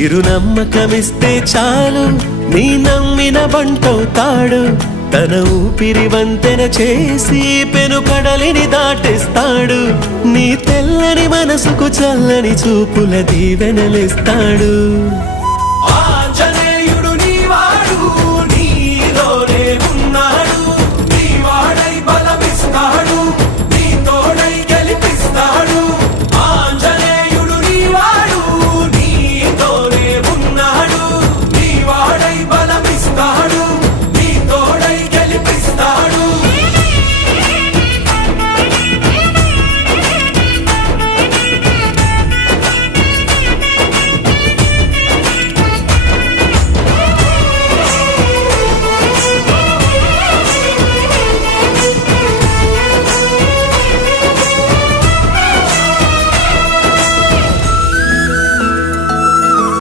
చిరునమ్మకమిస్తే చాలు నీ నమ్మిన బంటవుతాడు తన ఊపిరి వంతెన చేసి పెను కడలిని దాటేస్తాడు నీ తెల్లని మనసుకు చల్లని చూపుల దీవెనలిస్తాడు